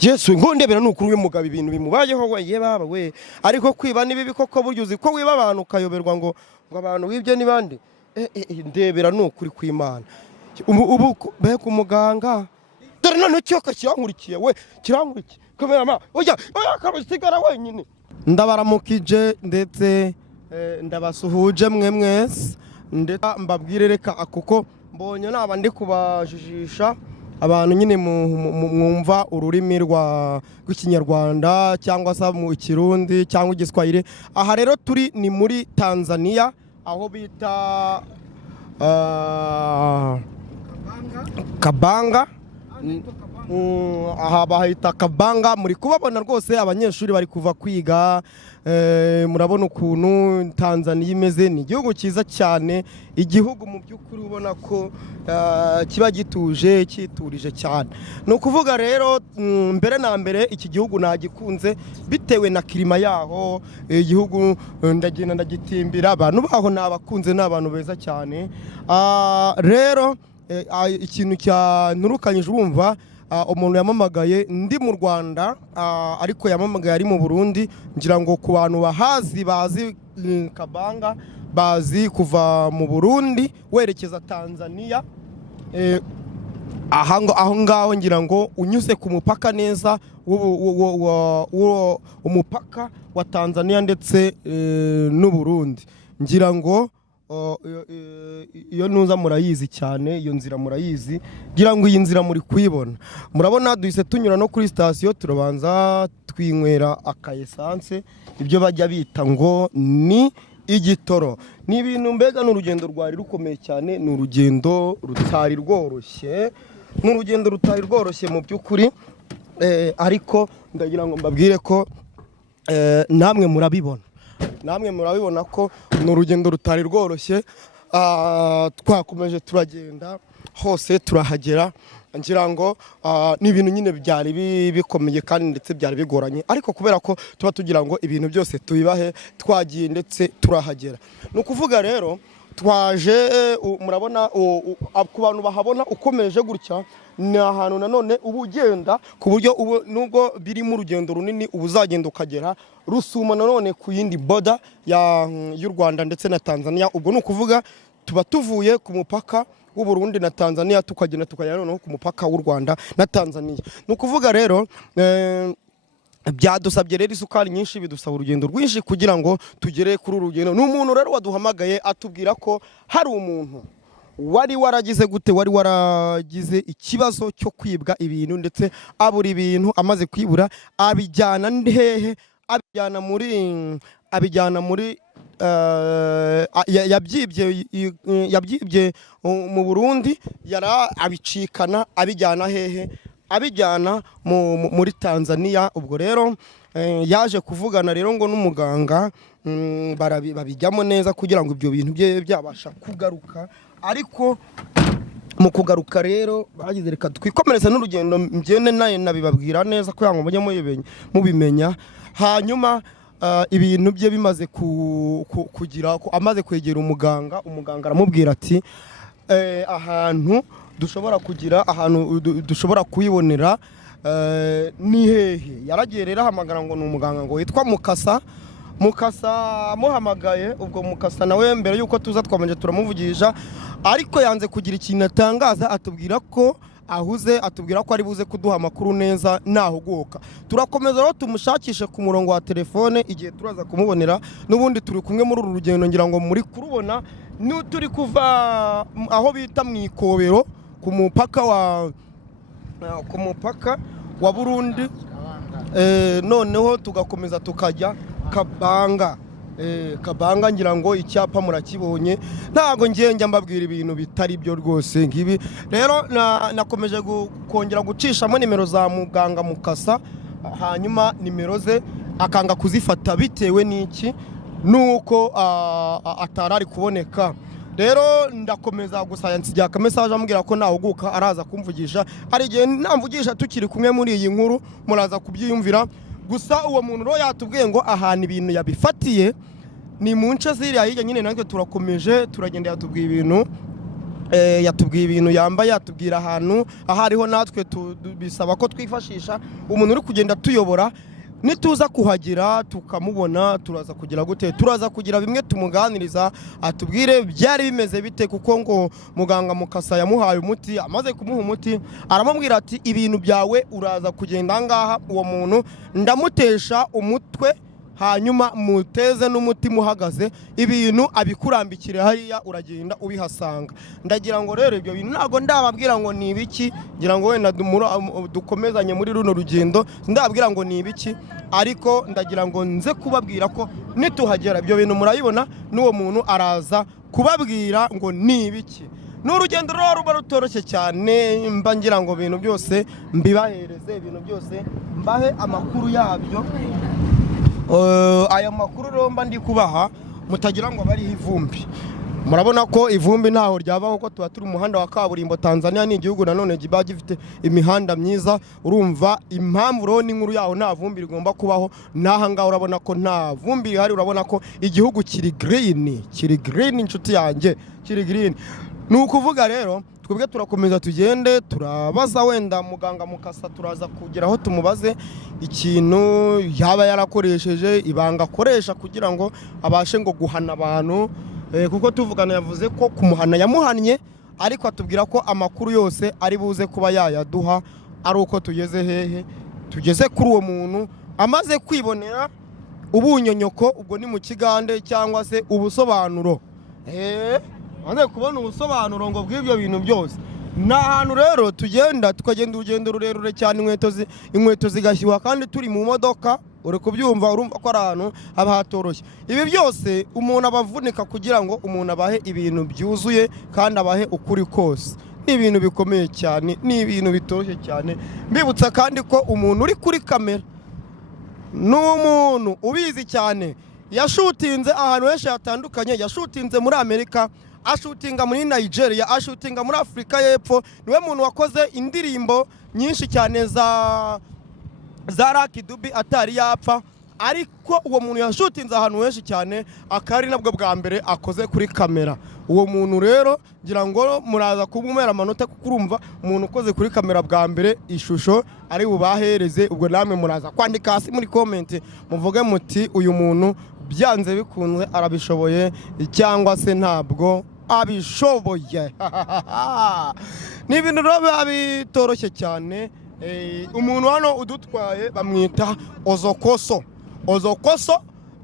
Yesu ngo ndebera n'ukuri w'umugabo ibintu bimubayeho we ye baba we ariko kwiba nibibi koko buryo uzi ko wiba abantu ukayoberwa ngo abantu wibye nibande ndebera n'ukuri kw'Imana ubu be ku muganga dore none cyo kacyangurikiye we kirangurikiye kamera oya akabasigara wenyine ndabaramukije ndetse ndabasuhuje mwe mwese ndetse mbabwire reka kuko mbonye naba ndi kubajijisha abantu nyine mwumva ururimi rw'ikinyarwanda cyangwa se mu kirundi cyangwa igiswahili. Aha rero turi ni muri Tanzania aho bita Kabanga. Aha bahita Kabanga, muri kubabona rwose abanyeshuri bari kuva kwiga. Murabona ukuntu Tanzania imeze, ni igihugu cyiza cyane, igihugu mu by'ukuri ubona ko kiba gituje cyiturije cyane. No kuvuga rero mbere na mbere iki gihugu nagikunze bitewe na kirima yaho, igihugu ndagenda ndagitimbira, abantu baho nabakunze, n'abantu beza cyane. Rero ikintu cyanturukanyije urumva umuntu yamamagaye ndi mu Rwanda ariko yamamagaye ari mu Burundi, ngira ngo ku bantu bahazi bazi Kabanga bazi kuva mu Burundi werekeza Tanzania. Aho ngaho ngira ngo unyuze ku mupaka neza umupaka wa Tanzania ndetse n'u Burundi, ngira ngo iyo nuza murayizi cyane, iyo nzira murayizi, ngira ngo iyi nzira muri kuyibona. Murabona duhise tunyura no kuri station, turabanza twinywera akayesanse, ibyo bajya bita ngo ni igitoro. Ni ibintu mbega n'urugendo rwari rukomeye cyane, ni urugendo rutari rworoshye, mu by'ukuri, ariko ndagira ngo mbabwire ko namwe murabibona ko ni urugendo rutari rworoshye. Twakomeje turagenda hose turahagera, ngira ngo ni ibintu nyine byari bikomeye kandi ndetse byari bigoranye, ariko kubera ko tuba tugira ngo ibintu byose tubibahe, twagiye ndetse turahagera. Ni ukuvuga rero twaje, murabona ku bantu bahabona ukomeje gutya, ni ahantu nanone uba ugenda ku buryo nubwo birimo urugendo runini uba uzagenda ukagera Rusuma nanone ku yindi boda y'u Rwanda ndetse na Tanzania. Ubwo ni ukuvuga tuba tuvuye ku mupaka w'u Burundi na Tanzania tukagenda tukajya noneho ku mupaka w'u Rwanda na Tanzania. Ni ukuvuga rero byadusabye rero isukari nyinshi, bidusaba urugendo rwinshi kugira ngo tugere kuri uru rugendo. Ni umuntu rero waduhamagaye atubwira ko hari umuntu wari waragize ikibazo cyo kwibwa ibintu ndetse abura ibintu, amaze kwibura abijyana hehe, abijyana muri yabyibye mu Burundi, abicikana abijyana hehe, abijyana muri Tanzania. Ubwo rero yaje kuvugana rero ngo n'umuganga babijyamo neza kugira ngo ibyo bintu bye byabasha kugaruka. Ariko mu kugaruka rero bagize reka twikomereze n'urugendo, mbyene naye nabibabwira neza kugira ngo mujye mubimenya. Hanyuma ibintu bye bimaze kugira amaze kwegera umuganga aramubwira ati ahantu dushobora kugira, ahantu dushobora kuyibonera ni hehe. Yaragiye rero ahamagara ngo ni umuganga ngo witwa Mukasa muhamagaye. Ubwo Mukasa nawe mbere yuko tuza twamenye turamuvugisha, ariko yanze kugira ikintu atangaza, atubwira ko ahuze, atubwira ko ari buze kuduha amakuru neza nahuguka. Turakomeza rero tumushakishe ku murongo wa telefone, igihe turaza kumubonera n'ubundi turi kumwe muri uru rugendo, ngira ngo muri kurubona turi kuva aho bita mu Ikobero ku mupaka wa Burundi, noneho tugakomeza tukajya Kabanga. Ngira ngo icyapa murakibonye, ntago njya mbabwira ibintu bitari byo rwose ngibi. Rero nakomeje kongera gucishamo nimero za muganga Mukasa, hanyuma nimero ze akanga kuzifata bitewe n'iki, nuko atarari kuboneka. Rero ndakomeza gusa yansigiye akamesaje ambwira ko nahuguka araza kumvugisha. Hari igihe namvugisha tukiri kumwe muri iyi nkuru, muraza kubyiyumvira. Gusa uwo muntu rero yatubwiye ngo ahantu ibintu yabifatiye ni mu nce ziriya hirya nyine, natwe turakomeje turagenda, yatubwiye ibintu yatubwiye ibintu yambaye, yatubwira ahantu aho ariho, natwe bisaba ko twifashisha umuntu uri kugenda tuyobora. Nituza kuhagira tukamubona, turaza kugira gute, turaza kugira bimwe tumuganiriza, atubwire byari bimeze bite, kuko ngo muganga Mukasa yamuhaye umuti. Amaze kumuha umuti aramubwira ati ibintu byawe uraza kugenda ngaha, uwo muntu ndamutesha umutwe, hanyuma muteze n'umutima uhagaze, ibintu abikurambikire hariya uragenda ubihasanga. Ndagira ngo rero ibyo bintu ntago ndababwira ngo ni ibiki, ngira ngo wenda dukomezanye muri runo rugendo, ndababwira ngo ni ibiki, ariko ndagira ngo nze kubabwira ko nituhagera ibyo bintu murabibona, n'uwo muntu araza kubabwira ngo ni ibiki. N'urugendo rero ruba rutoroshye cyane, mba ngira ngo ibintu byose mbibahereze, ibintu byose mbahe amakuru yabyo. Aya makuru rero mba ndi kubaha mutagira ngo bari ivumbi. Murabona ko ivumbi ntaho ryabaho, ko tuba turi umuhanda wa kaburimbo. Tanzania ni igihugu nanone giba gifite imihanda myiza. Urumva impamvu rero n'inkuru yaho nta vumbi rigomba kubaho. Naha ngaho urabona ko nta vumbi rihari, urabona ko igihugu kiri green inshuti yanjye, kiri green. Nukuvuga rero twebwe turakomeza tugende, turabaza wenda muganga Mukasa, turaza kugera aho tumubaze ikintu yaba yarakoresheje, ibanga akoresha kugira ngo abashe ngo guhana abantu, kuko tuvugana yavuze ko kumuhana yamuhannye, ariko atubwira ko amakuru yose ari buze kuba yayaduha ari uko tugeze hehe, tugeze kuri uwo muntu amaze kwibonera ubunyonyoko, ubwo ni mu kigande cyangwa se ubusobanuro. Maze kubona ubusobanuro ngo bw'ibyo bintu byose, ni ahantu rero tugenda tukagenda urugendo rurerure cyane, inkweto zigashyuha, kandi turi mu modoka, uri kubyumva, urumva ko ari ahantu haba hatoroshye. Ibi byose umuntu abavunika kugira ngo umuntu abahe ibintu byuzuye kandi abahe ukuri kose. Ni ibintu bikomeye cyane, ni ibintu bitoroshye cyane. Mbibutsa kandi ko umuntu uri kuri kamera n'umuntu ubizi cyane, yashutinze ahantu henshi hatandukanye, yashutinze muri Amerika, ashutinga muri Nigeria, ashutinga muri Afrika y'Epfo. Niwe muntu wakoze indirimbo nyinshi cyane za Lucky Dube atari yapfa, ariko uwo muntu yashutinze ahantu henshi cyane, akari nabwo bwa mbere akoze kuri kamera. Uwo muntu rero ngira ngo muraza kumumera amanota, kuko urumva umuntu ukoze kuri kamera bwa mbere ishusho ari bubahereze. Ubwo namwe muraza kwandika hasi muri comment muvuge muti uyu muntu byanze bikunze arabishoboye cyangwa se ntabwo abishoboye. Ni ibintu rero bitoroshye cyane. Umuntu hano udutwaye bamwita Ozokoso.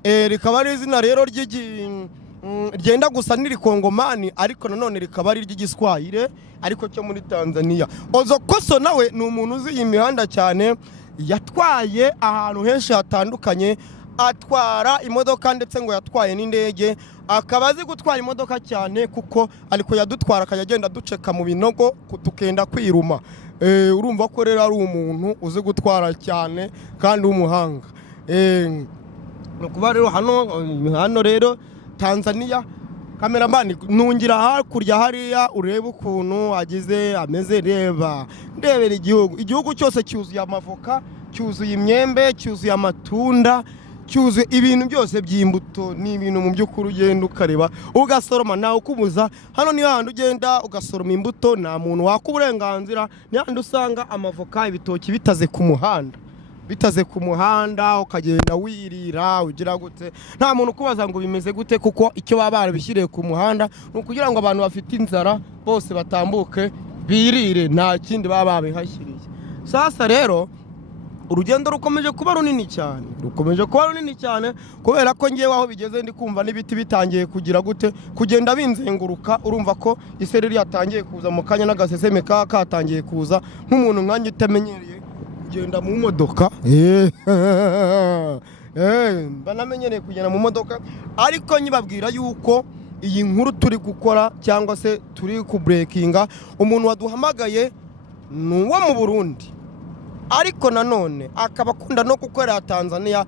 Rikaba ari izina rero ryenda gusa n'irikongomani, ariko nanone rikaba ari ry'igiswahili ariko cyo muri Tanzania. Ozokoso nawe ni umuntu uzi imihanda cyane, yatwaye ahantu henshi hatandukanye, atwara imodoka ndetse ngo yatwaye n'indege. Akaba azi gutwara imodoka cyane, kuko ariko yadutwara akagenda duceka mu binogo tukenda kwiruma. Urumva ko rero ari umuntu uzi gutwara cyane kandi w'umuhanga. Kuba rero hano rero Tanzania, kameramani nungira hakurya hariya urebe ukuntu agize ameze. Ndebera igihugu cyose cyuzuye amavoka, cyuzuye imyembe, cyuzuye amatunda, cyuzuye ibintu byose by'imbuto. Ni ibintu mu by'ukuri ugenda ukareba ugasoroma, nawe ukubuza. Hano ni handi ugenda ugasoroma imbuto, nta muntu waka uburenganzira. Ni handi usanga amavoka, ibitoki bitaze ku muhanda, ukagenda wirira ugira gute, nta muntu kubaza ngo bimeze gute, kuko icyo baba barabishyiriye ku muhanda ni ukugira ngo abantu bafite inzara bose batambuke birire, nta kindi baba babihashyiriye. Sasa rero urugendo rukomeje kuba runini cyane, kubera ko ngewe aho bigeze ndi kumva n'ibiti bitangiye kugira gute, kugenda binzenguruka. Urumva ko isereri yatangiye kuza mu kanya, n'agaseseme katangiye kuza, nk'umuntu nkanjye utamenyereye kugenda mu modoka. Banamenyereye kugenda mu modoka, ariko nyibabwira yuko iyi nkuru turi gukora cyangwa se turi kubreakinga, umuntu waduhamagaye ni uwo mu Burundi, ariko nanone akaba akunda no gukorera Tanzania.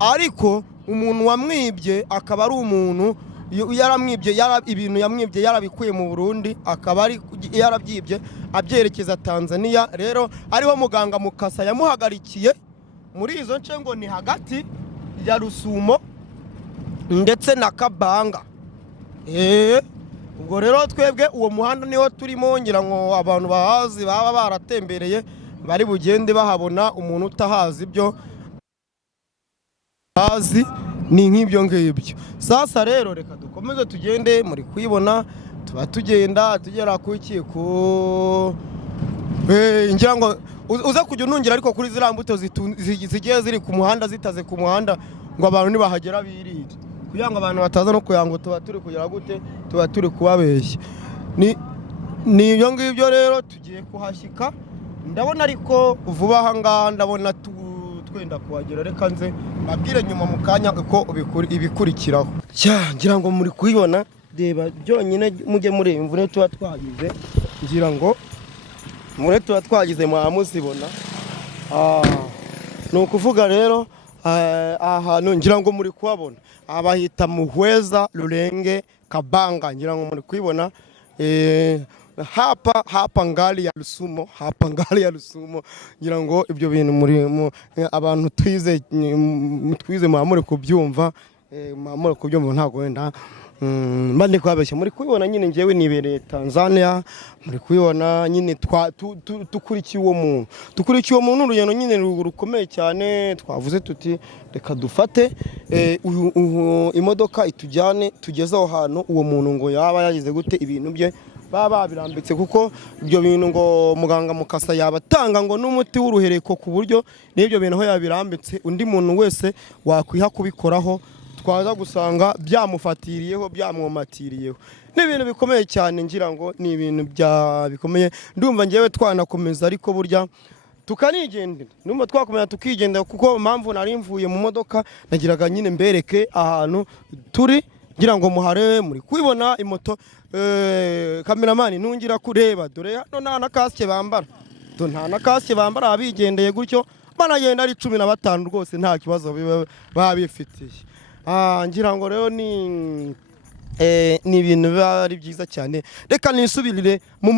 Ariko umuntu wamwibye akaba ari umuntu yaramwibye, ibintu yamwibye yarabikuye mu Burundi, akaba ari yarabyibye abyerekeza Tanzania. Rero ariho muganga Mukasa yamuhagarikiye muri izo nce, ngo ni hagati ya Rusumo ndetse na Kabanga. ubwo rero twebwe uwo muhanda niho turimo, ngira ngo abantu bahazi baba baratembereye bari bugende bahabona, umuntu utahazi ibyo hazi ni nk'ibyo ngibyo. Sasa rero reka dukomeze tugende, muri kwibona tuba tugenda tugera ku ikiko ngira ngo uza kujya unungira, ariko kuri ziriya mbuto zigiye ziri ku muhanda zitaze ku muhanda ngo abantu nibahagera birire, kugira ngo abantu bataza no kuyango tuba turi kugira gute, tuba turi kubabeshya. Ni ibyo ngibyo rero tugiye kuhashyika, ndabona ariko vuba aha ngaha ndabona twenda kuhagera. Reka nze babwire nyuma mu kanya uko ibikurikiraho. Ngira ngo muri kuyibona, reba byonyine mujye mureba imvune tuba twagize, ngira ngo mure tuba twagize muzibona. Ni ukuvuga rero ahantu ngira ngo muri kuhabona abahita Muhweza Rurenge Kabanga, ngira ngo muri kwibona hapa ngali ya Rusumo, ngira ngo ibyo bintu muri abantu twize muri kubyumva, ntago wenda mbandi kwabeshya. Muri kubibona nyine ngewe nibereye Tanzania, muri kubibona nyine tukurikiye uwo muntu urugendo nyine rukomeye cyane. Twavuze tuti reka dufate imodoka itujyane tugeze aho hantu uwo muntu ngo yaba yagize gute, ibintu bye baba birambitse, kuko ibyo bintu ngo muganga Mukasa yabatanga ngo n'umuti w'uruhereko, ku buryo n'ibyo bintu aho yabirambitse undi muntu wese wakwiha kubikoraho twaza gusanga byamufatiriyeho, byamwomatiriyeho. Ni ibintu bikomeye cyane, ngira ngo ni ibintu bikomeye. Ndumva ngewe twanakomeza, ariko burya tukanigendera, numva twakomeza tukigendera, kuko impamvu nari mvuye mu modoka nagiraga nyine mbereke ahantu turi, ngira ngo muharebe. Muri kwibona imoto, kameramani ntungira kureba, dore hano nta na kasike bambara, nta na kasike bambara, abigendeye gutyo banagenda ari 15 rwose nta kibazo baba bifitiye. Ngira ngo rero ni ibintu biba ari byiza cyane. Reka nisubirire mu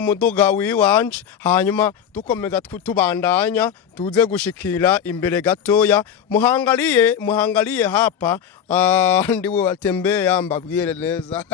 muduga wiwanje, hanyuma dukomeza tubandanya tuze gushikira imbere gatoya. Muhangaliye hapa ndiwe watembea, mbabwire neza.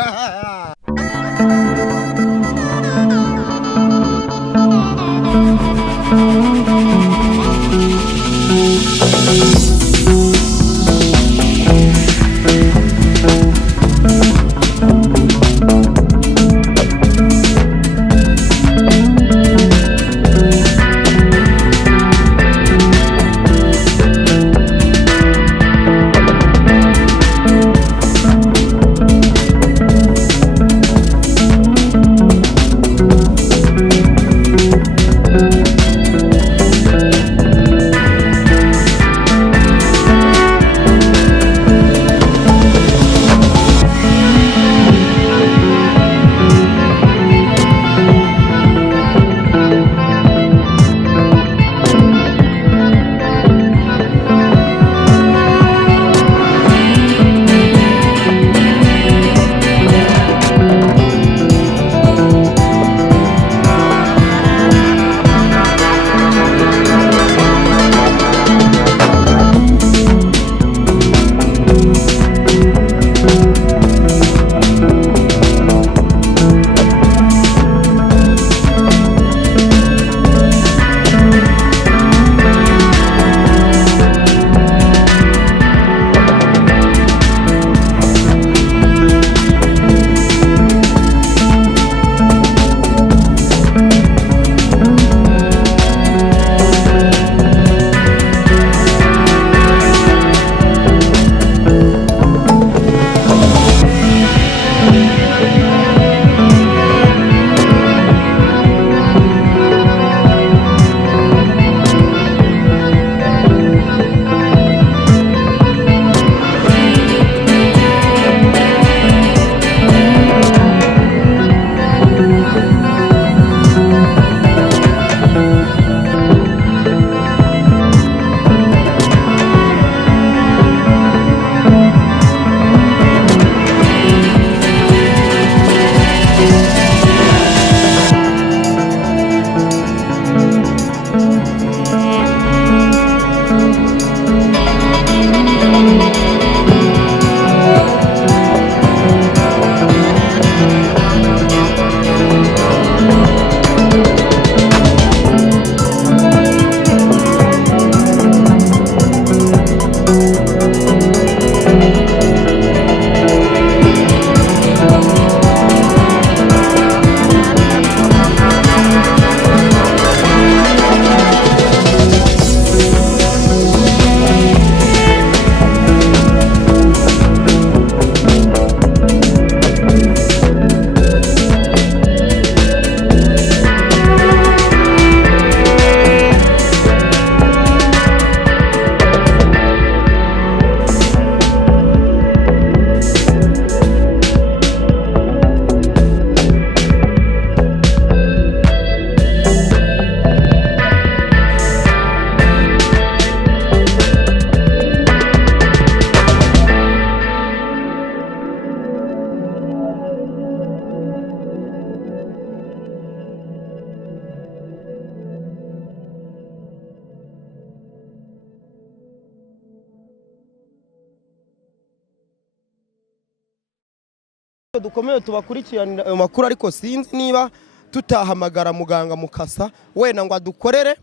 dukomeye tubakurikiranira ayo makuru, ariko sinzi niba tutahamagara muganga Mukasa wenda ngo adukorere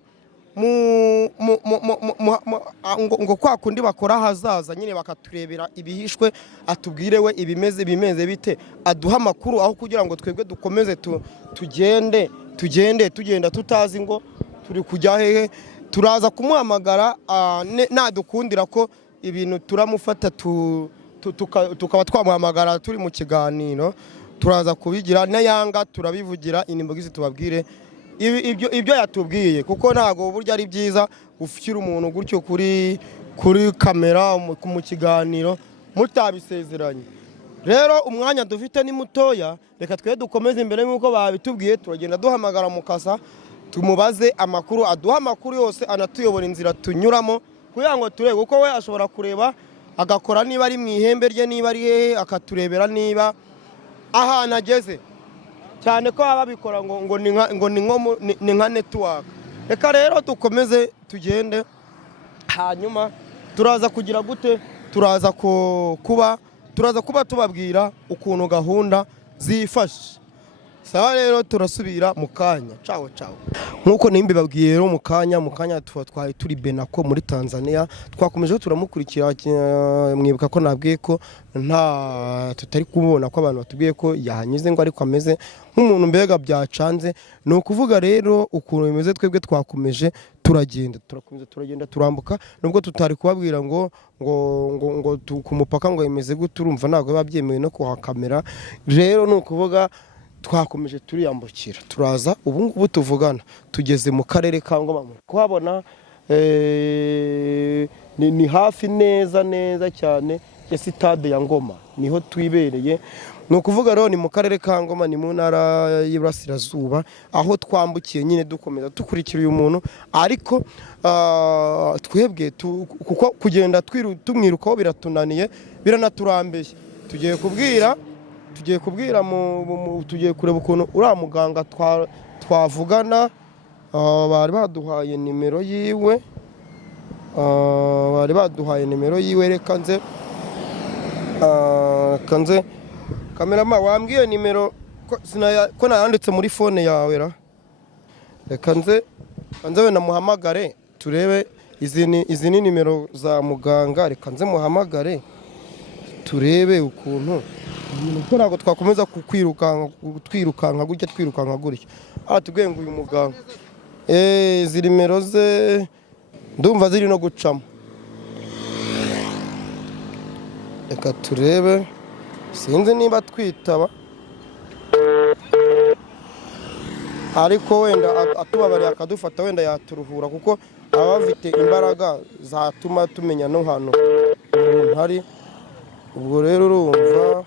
ngo kwa kundi bakora hazaza nyine bakaturebera ibihishwe, atubwire we bimeze bite, aduha amakuru aho kugira ngo twebwe dukomeze tugenda tutazi ngo turi kujya hehe. Turaza kumuhamagara nadukundira ko ibintu turamufata tukaba twamuhamagara turi mu kiganiro, turaza kubigira n'ayanga turabivugira inimbogizi tubabwire ibyo yatubwiye, kuko ntago burya ari byiza gufira umuntu gutyo kuri kamera mu kiganiro mutabisezeranye. Rero umwanya dufite ni mutoya, reka twe dukomeze imbere nk'uko babitubwiye. Turagenda duhamagara Mukasa tumubaze amakuru, aduha amakuru yose, anatuyobora inzira tunyuramo kugira ngo turebe, kuko we ashobora kureba agakora niba ari mu ihembe rye, niba ari hehe, akaturebera niba ahantu ageze, cyane ko baba babikora ngo ni nka network. Reka rero dukomeze tugende, hanyuma turaza kugira gute, turaza kuba tubabwira ukuntu gahunda zifashe. Sawa rero turasubira mu kanya. Ciao. Nkuko nimbi babwiye rero mu kanya twari turi Benako muri Tanzania, twakomeje turamukurikira. Mwibuka ko nabwiye ko tutari kubona ko abantu batubwiye ko yahanyuze ngo ariko ameze nk'umuntu mbega byacanze. No kuvuga rero ukuntu bimeze, twebwe twakomeje turagenda turambuka, nubwo tutari kubabwira ngo ku mupaka ngo yemeze gute, urumva ntabwo babyemewe no kuhakamera. Rero no kuvuga twakomeje turiyambukira, turaza ubu ngubu tuvugana tugeze mu karere ka Ngoma. Kuhabona ni hafi neza cyane ya sitade ya Ngoma, niho twibereye. No kuvuga rero ni mu karere ka Ngoma, ni mu ntara y'Iburasirazuba, aho twambukiye nyine dukomeza dukurikira uyu muntu. Ariko twebwe kuko kugenda tumwirukaho biratunaniye, biranaturambeye. Tugiye kureba ukuntu uriya muganga twavugana. Bari baduhaye nimero yiwe, reka nze kamerama wambwiye nimero ko nayanditse muri phone yawe ra. Reka nze wenda muhamagare turebe izi ni nimero za muganga. Reka nze muhamagare turebe ukuntu ko ntabwo twakomeza twirukanka gutya. Tubwiye ngo uyu muganga izi nimero ze ndumva ziri no gucamo. Reka turebe, sinzi niba twitaba, ariko wenda atubabariye akadufata wenda yaturuhura, kuko aba bafite imbaraga zatuma tumenya no hano umuntu hari. Ubwo rero urumva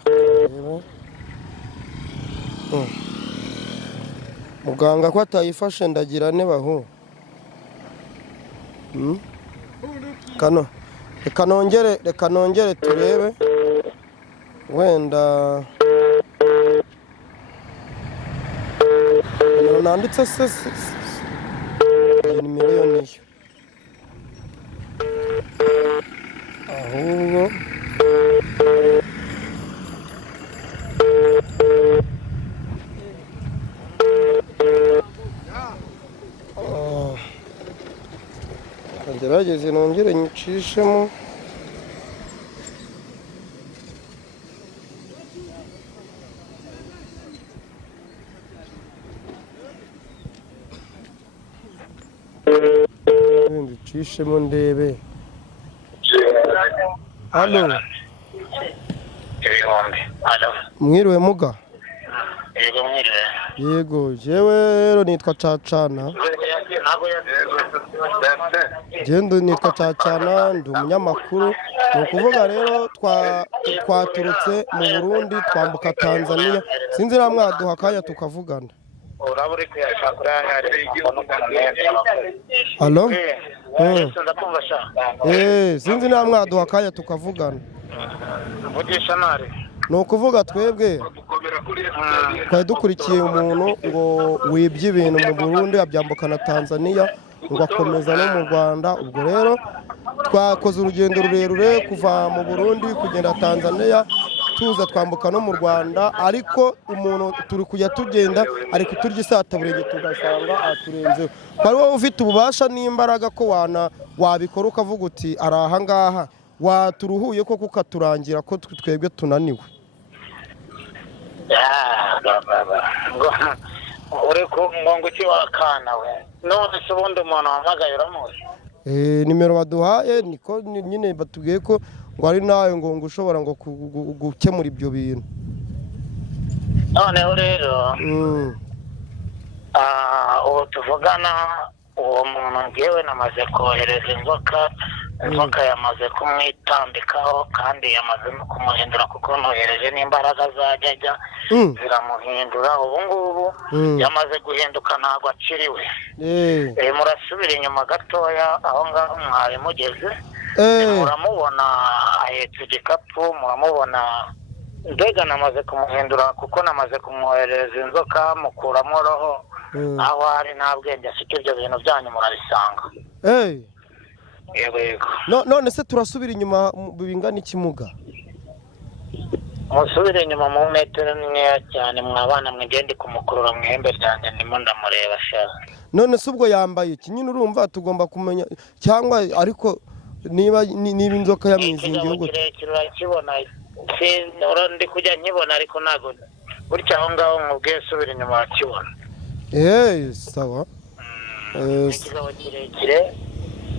muganga ko atayifashe ndagira ne baho reka nongere turebe wenda nanditse se nimero yo niyo ahubwo ngerageze nongere nyicishemo. Ndicishemo ndebe. Halo. Mwiriwe muga? Yego mwiriwe. Yego, jewe rero nitwa Cacana. Gendo nitwa Cacana, ndi umunyamakuru. Ni ukuvuga rero twaturutse mu Burundi twambuka Tanzania. Sinzi na mwaduha akanya tukavugana. Halo? Sinzi na mwaduha akanya tukavugana. Ni ukuvuga twebwe twari dukurikiye umuntu ngo wibye ibintu mu Burundi abyambukana Tanzania ngo akomeza no mu Rwanda. Ubwo rero twakoze urugendo rurerure kuva mu Burundi kugenda Tanzania, tuza twambuka no mu Rwanda ariko umuntu turi kujya tugenda ari kuturya isataburenge tugasanga aturenzeho kwari wowe ufite ububasha n'imbaraga ko wabikora ukavuga uti ari aha ngaha waturuhuye ko kukaturangira ko twebwe tunaniwe uri ku ngongo cy'akana we none se ubundi umuntu wahamagaye uramuzi nimero baduhaye niko nyine batubwiye ko ngo ari nawe ngo ushobora ngo gukemura ibyo bintu noneho rero ubu tuvugana uwo muntu ngewe namaze kohereza inzoka yamaze kumwitambikaho kandi yamaze no kumuhindura kuko nohereje n'imbaraga zajya ziramuhindura ubu ngubu yamaze guhinduka ntabwo akiriwe murasubira inyuma gatoya aho ngaho mwari mugeze muramubona ahetse igikapu muramubona mbega namaze kumuhindura kuko namaze kumwoherereza inzoka mukuramo roho aho ari nta bwenge afite ibyo bintu byanyu murabisanga yego none se turasubira inyuma bingana ikimuga musubire inyuma mu metero nkeya cyane mwabana mwigende kumukurura mu ihembe ryanjye ndimo ndamureba shaka none se ubwo yambaye iki nyine urumva tugomba kumenya cyangwa ariko niba inzoka yamwizingiye ubwo kirekire urakibona ndi kujya nkibona ariko ntabwo burya aho ngaho nkubwiye subira inyuma urakibona sawa ikigabo kirekire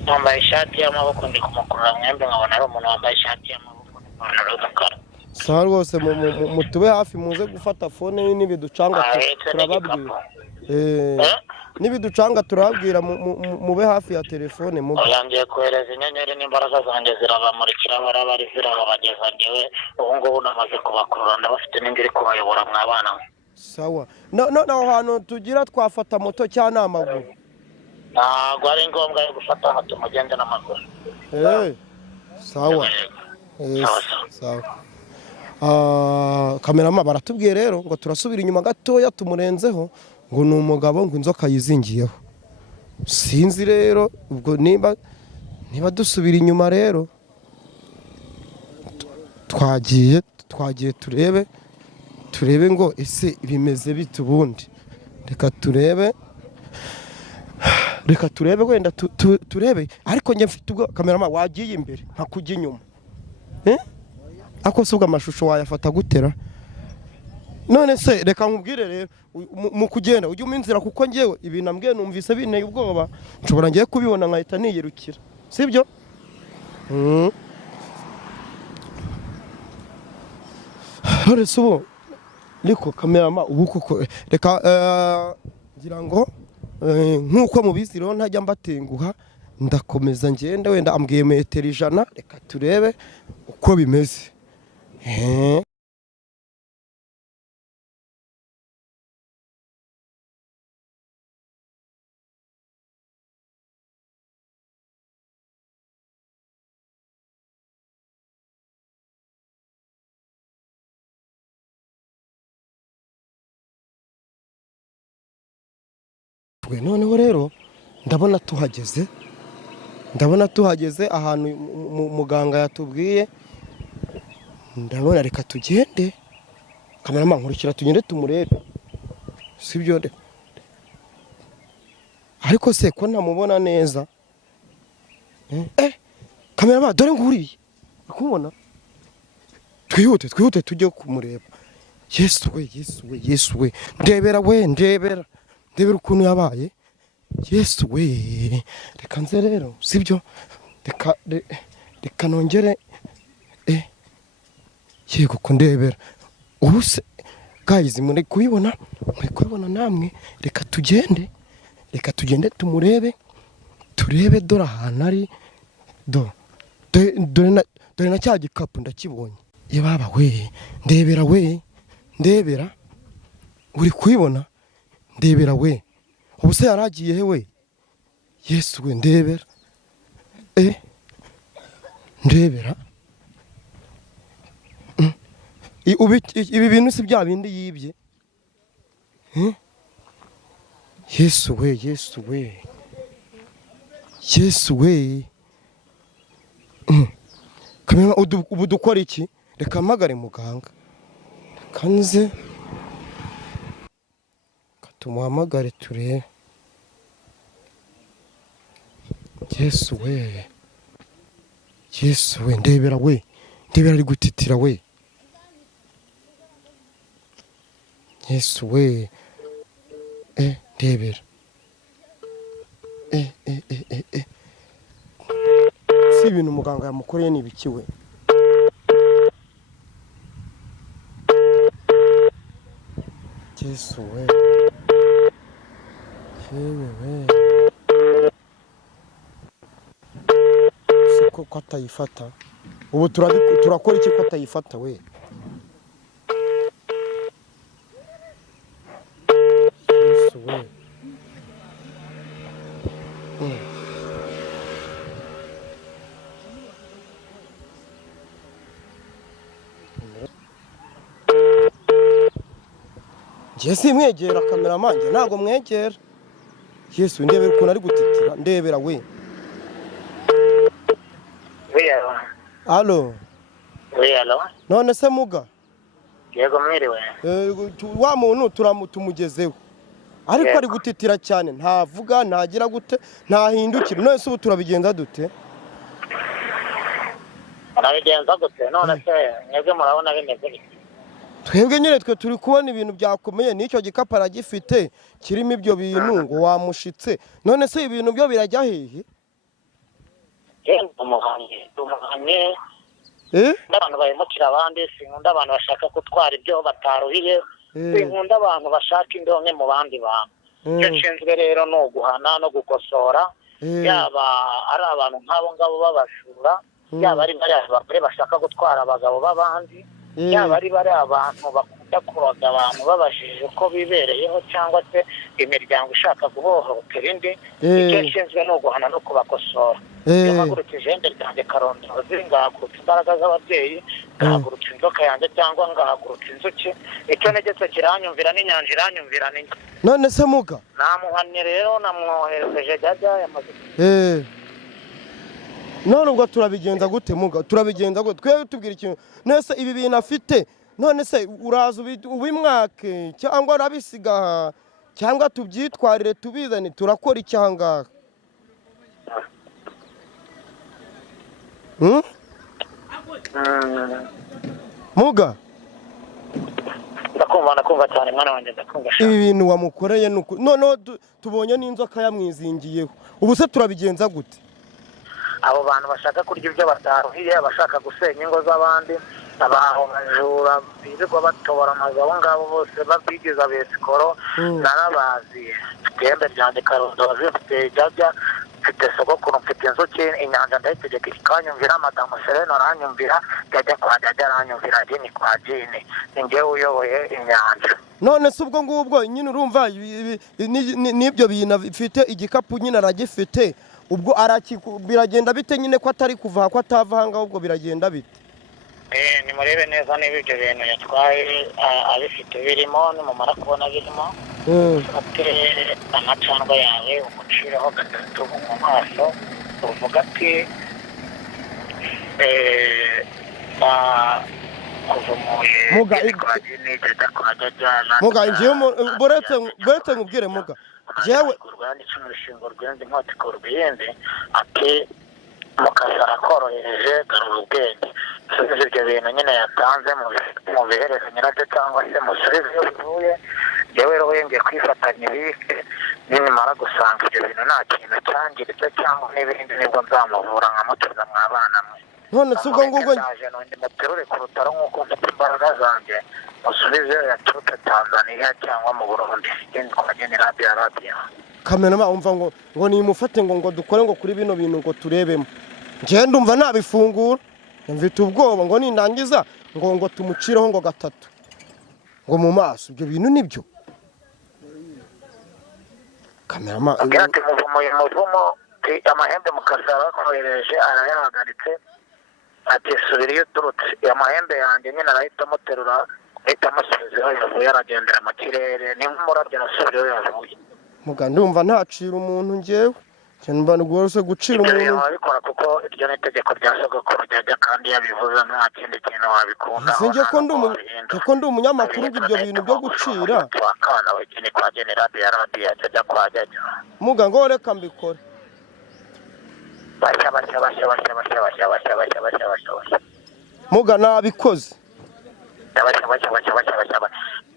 wambaye ishati y'amaboko ndi kumukurura mu ihembe nkabona ari umuntu wambaye ishati y'amaboko n'ipantaro y'umukara sawa rwose mutube hafi muze gufata fone n'ibiducanga turababwira n'ibiducanga turababwira mube hafi ya telefone yangiye kohereza inyenyeri n'imbaraga zanjye zirabamurikira barabari zirababageza ngewe ubu ngubu namaze kubakurura ndabafite n'ingiri kubayobora mwabana sawa none aho hantu tugira twafata moto cyangwa n'amaguru ntabwo ari ngombwa yo gufata moto mugende n'amaguru sawa sawa kamerama baratubwiye rero ngo turasubira inyuma gatoya tumurenzeho ngo ni umugabo ngo inzoka yizingiyeho sinzi rero ubwo niba dusubira inyuma rero twagiye turebe ngo ese bimeze bite ubundi reka turebe wenda turebe ariko njye mfite ubwo kamerama wagiye imbere nka kujya inyuma ako se ubwo amashusho wayafata gutera none se reka nkubwire rero mu kugenda ujye uminzira kuko ngewe ibintu ambwiye numvise binteye ubwoba nshobora ngiye kubibona nkahita niyirukira sibyo none se ubu niko kamerama ubu kuko reka ngira ngo nk'uko mubizi rero ntajya mbatenguha ndakomeza ngende wenda ambwiye metero 100 reka turebe uko bimeze noneho rero ndabona tuhageze ahantu muganga yatubwiye ndabona reka tugende kamerama nkurikira tugende tumurebe sibyo ariko se ko ntamubona neza kamerama dore nguriye akubona twihute tujye kumureba Yesu we ndebera ukuntu yabaye Yesu we reka nze rero sibyo reka nongere yego kundebera ubu se guys muri kubibona namwe reka tugende tumurebe turebe dore ahantu ari dore na cya gikapu ndakibonye baba we ndebera uri kubibona ndebera we ubu se yaragiye he we Yesu we ndebera ibi bintu si bya bindi yibye Yesu we kamera ubu dukora iki reka mpagare muganga kanze katumuhamagare turebe. Yesu we ndebera ari gutitira we. Yesu we ndebera si ibintu muganga yamukoreye ni ibiki we. Yesu we yewe siko ko atayifata ubu turakora iki ko atayifata we. Yesu we Jesse mwegera cameraman nje ntago mwegera. Yesu ndebera ukuntu ari gutitira ndebera we. Allo. None se muga? Yego mwiriwe. Wa muntu tumugezeho. Ariko ari gutitira cyane ntavuga ntagira gute ntahindukira. None se ubu turabigenza dute? Arabigenza gute none se mwebwe murabona bimeze bite? Twebwe nyine twe turi kubona ibintu byakomeye n'icyo gikapu aragifite kirimo ibyo bintu ngo wamushitse. None se ibintu byo birajya hehe? Umuhanye n'abantu bayimukira abandi, sinkunda abantu bashaka gutwara ibyo bataruhiye, sinkunda abantu bashaka indonke mu bandi bantu. Icyo nshinzwe rero ni uguhana no gukosora, yaba ari abantu nk'abo ngabo babashura, yaba ari abagore bashaka gutwara abagabo b'abandi, yaba ari abantu bakunda kuroga abantu babashije uko bibereyeho cyangwa se imiryango ishaka guhohotera indi. Icyo nshinzwe ni uguhana no kubakosora. Iyo mpagurukije ihembe ryanjye karondozi ngahagurutsa imbaraga z'ababyeyi, ngahagurutsa inzoka yanjye cyangwa ngahagurutsa inzuki, icyo negetse kiranyumvira n'inyanja iranyumvira n'inka. None se muga namuhannye rero namwohereje jajya yamaze. None ubwo turabigenza gute muga? Turabigenza gute? Twe tubwira ikintu. Nese ibi bintu afite none se uraza ubimwake cyangwa arabisiga cyangwa tubyitwarire tubizane turakora icyanga? Muga ndakumva cyane mwana wanjye ndakumva. Ibi bintu wamukoreye nuko none tubonye n'inzoka yamwizingiyeho. Ubu se turabigenza gute? Abo bantu bashaka kurya ibyo bataruhiye, abashaka gusenya ingo z'abandi, abaho bajura birirwa batobora amazu, abo ngabo bose babigiza besikoro narabazi. Ihembe ryanjye karondozi mfite jajya, mfite sogokuru, mfite inzuki, inyanja ndayitegeka ikanyumvira, madamu Serena aranyumvira, jajya kwa jajya aranyumvira, jini kwa jini, ni njyewe uyoboye inyanja. None se ubwo ngubwo nyine urumva n'ibyo bintu bifite igikapu nyine aragifite, ubwo biragenda bite nyine ko atari kuva ko atava hanga ubwo biragenda bite? Nimurebe neza niba ibyo bintu yatwaye abifite birimo, nimumara kubona birimo ufate amacandwa yawe umucireho gatatu mu maso uvuga ati kuvumuye kwa jini jajya kwa jajya. Muga ngiye buretse nkubwire muga jewe kurwanya urushingo rw'indi nkoti ku rw'iyindi ati mukasara korohereje garura ubwenge. Subiza ibyo bintu nyine yatanze mu bihereza nyirabyo cyangwa se musubize iyo bivuye. Yewe rero yongeye kwifatanya ibike, nimara gusanga ibyo bintu nta kintu cyangiritse cyangwa n'ibindi nibwo nzamuvura nkamutuza mwabana mwe. None se ubwo ngubwo muterure ku rutaro nk'uko mfite imbaraga zanjye, musubize yaturutse Tanzania cyangwa mu Burundi, ikindi twageni radiyo. Kamerama umva ngo nimufate ngo dukore ngo kuri bino bintu ngo turebemo. Nje ndumva nabifungura, mfite ubwoba ngo nindangiza ngo tumucireho ngo gatatu ngo mu maso. Ibyo bintu nibyo Kamerama ati muvumo amahembe mukasara kohereje arayahagaritse, ati subira iyo turutse amahembe yanjye nyine arahita amuterura, ahita amusubizaho yavuye aragendera mu kirere, ni nk'umurabyo arasubira iyo yavuye. Muga ndumva ntacira umuntu njyewe cyane mbana rwose gucira ibyo umuntu bintu wabikora kuko iryo ni itegeko rya sogokuru ryajya kandi yabivuze nta kindi kintu wabikunda sinjye ko ndi umunyamakuru ibyo bintu byo gucira twakana wegene kwa generali ya radiyo ajya kwa jajya muga ngo reka mbikore bashya muga nabikoze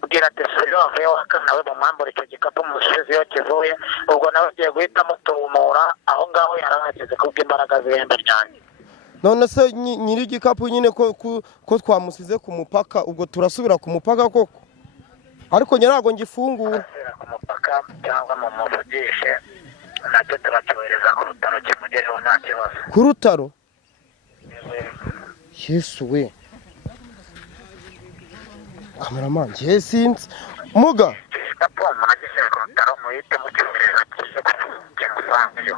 kugira ati suri wavuye wakanawe mu mwambaro icyo gikapu mushizi iyo kivuye ubwo nawe ugiye guhita mutumura aho ngaho yarahageze kubw'imbaraga z'ihembe ryanjye none se nyiri igikapu nyine ko twamusize ku mupaka ubwo turasubira ku mupaka koko ariko njye ntabwo ngifungura ku mupaka cyangwa mu muvugishe nacyo turacyohereza ku rutaro kimugereho nta kibazo ku rutaro yesu we kameramani njye sinzi muga igikapu muragishyira ku rutaro muhite mucyohereza kimusangeyo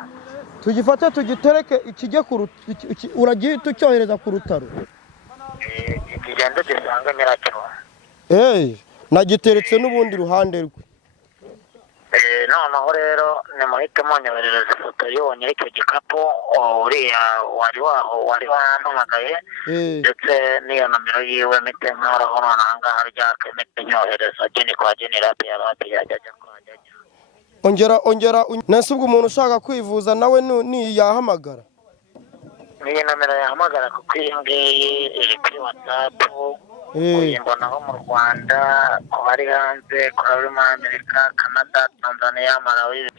tugifate tugitereke ikijye uragihita ucyohereza ku rutaro ikigenda gisanga nyiracyo nagiteretse n'ubundi ruhande rwe noneho rero nimuhite munyoherereza ifoto y'uwo nyiri icyo gikapu uriya wari wampamagaye ndetse n'iyo nomero yiwe mite nk'aho none aha ngaha ryake mite nyohereza geni kwa geni radiyo ajya kwa jajya ongera nese ubwo umuntu ushaka kwivuza nawe yahamagara n'iyi nomero yahamagara kuko iyi ngiyi iri kuri watsapu kuyimbonaho mu Rwanda ku bari hanze ku bari muri Amerika Canada Tanzania Malawi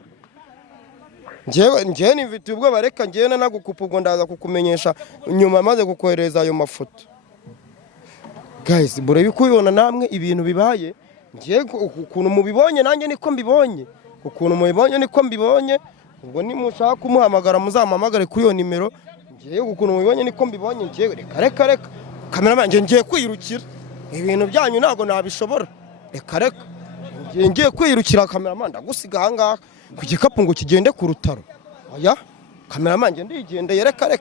njyewe nimfitiye ubwoba reka njyewe nagukupa ubwo ndaza kukumenyesha nyuma maze kukohereza ayo mafoto guys bure bikubibona namwe ibintu bibaye njyewe ukuntu mubibonye nanjye niko mbibonye ukuntu mubibonye niko mbibonye ubwo nimushaka kumuhamagara muzampamagare kuri iyo nimero njyewe ukuntu mubibonye niko mbibonye njyewe reka kameramani ngiye kwirukira ibintu byanyu ntabwo nabishobora reka ngiye kwirukira kameramani ndagusiga aha ngaha ku gikapu ngo kigende ku rutaro oya kameramani ndigendeye reka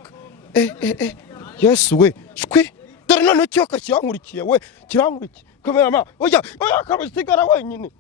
yesu we shwi dore none cyo kirankurikiye we kirankurikiye kameramani oya kamusigara wenyine